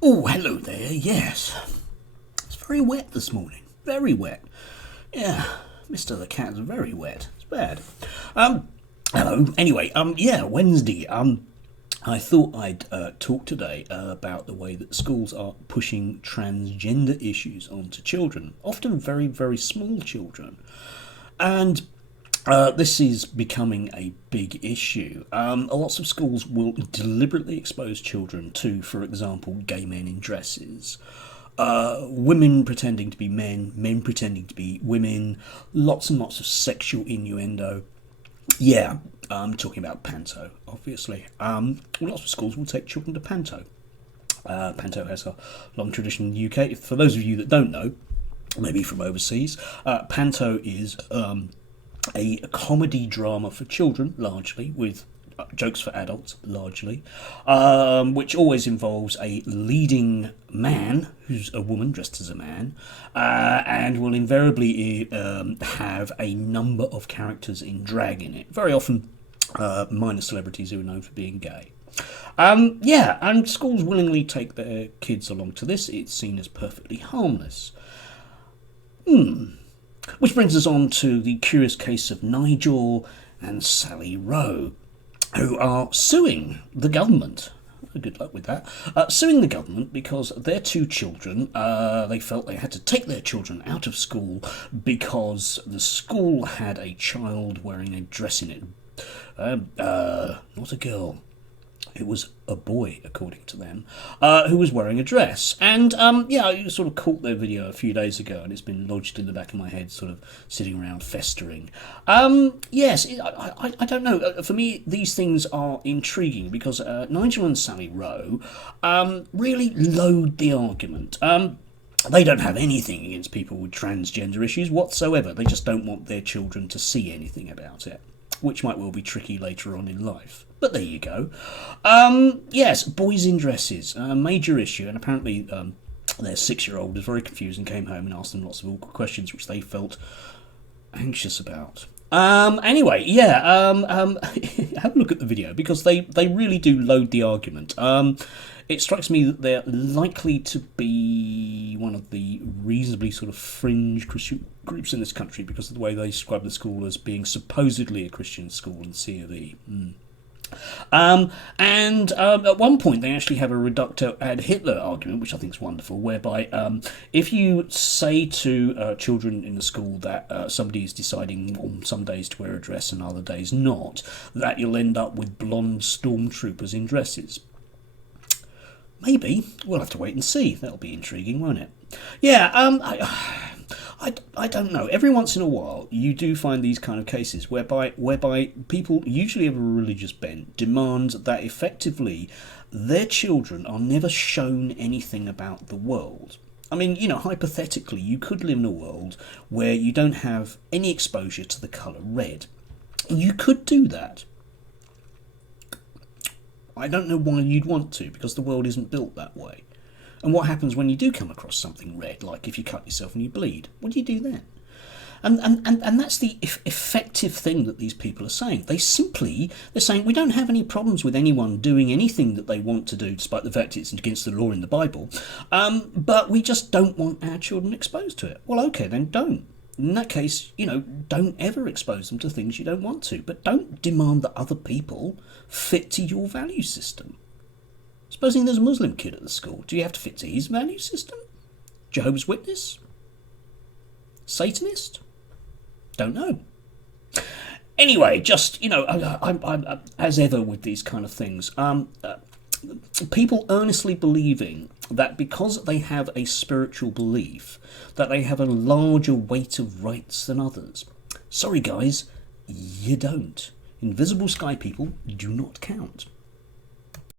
Oh, hello there. Yes, it's very wet this morning. Very wet. Yeah, Mister the Cat's very wet. It's bad. Um, Hello. Anyway, yeah, Wednesday. I thought I'd talk today about the way that schools are pushing transgender issues onto children, often very, very small children, and this is becoming a big issue. Lots of schools will deliberately expose children to, for example, gay men in dresses, women pretending to be men, men pretending to be women, lots and lots of sexual innuendo. Yeah, I'm talking about Panto, obviously. Lots of schools will take children to Panto. Panto has a long tradition in the UK. For those of you that don't know, maybe from overseas, Panto is a comedy drama for children, largely, with jokes for adults, largely, which always involves a leading man who's a woman dressed as a man, and will invariably have a number of characters in drag in it. Very often, minor celebrities who are known for being gay. Yeah, and schools willingly take their kids along to this. It's seen as perfectly harmless. Which brings us on to the curious case of Nigel and Sally Rowe, who are suing the government. Good luck with that. Suing the government because their two children, they felt they had to take their children out of school because the school had a child wearing a dress in it. Not a girl. It was a boy, according to them, who was wearing a dress. And, yeah, I sort of caught their video a few days ago, and it's been lodged in the back of my head, sort of sitting around festering. Yes, I don't know. For me, these things are intriguing, because Nigel and Sally Rowe really load the argument. They don't have anything against people with transgender issues whatsoever. They just don't want their children to see anything about it, which might well be tricky later on in life. But there you go. Yes, boys in dresses, a major issue, and apparently their 6-year-old was very confused and came home and asked them lots of awkward questions, which they felt anxious about. Anyway, yeah, have a look at the video, because they really do load the argument. It strikes me that they're likely to be one of the reasonably sort of fringe Christian groups in this country because of the way they describe the school as being supposedly a Christian school in C of E. And at one point they actually have a reducto ad Hitler argument, which I think is wonderful, whereby if you say to children in the school that somebody is deciding on some days to wear a dress and other days not, that you'll end up with blonde stormtroopers in dresses. Maybe. We'll have to wait and see. That'll be intriguing, won't it? Yeah, I don't know. Every once in a while, you do find these kind of cases whereby people, usually of a religious bent, demand that effectively their children are never shown anything about the world. I mean, hypothetically, you could live in a world where you don't have any exposure to the colour red. You could do that. I don't know why you'd want to, because the world isn't built that way. And what happens when you do come across something red, like if you cut yourself and you bleed? What do you do then? And that's the effective thing that these people are saying. They're saying we don't have any problems with anyone doing anything that they want to do, despite the fact it's against the law in the Bible, but we just don't want our children exposed to it. Well, okay, then don't. In that case, don't ever expose them to things you don't want to, but don't demand that other people fit to your value system. Supposing there's a Muslim kid at the school, do you have to fit to his value system? Jehovah's Witness? Satanist? Don't know. Anyway, just, I'm as ever with these kind of things, people earnestly believing that because they have a spiritual belief, that they have a larger weight of rights than others. Sorry guys, you don't. Invisible sky people do not count.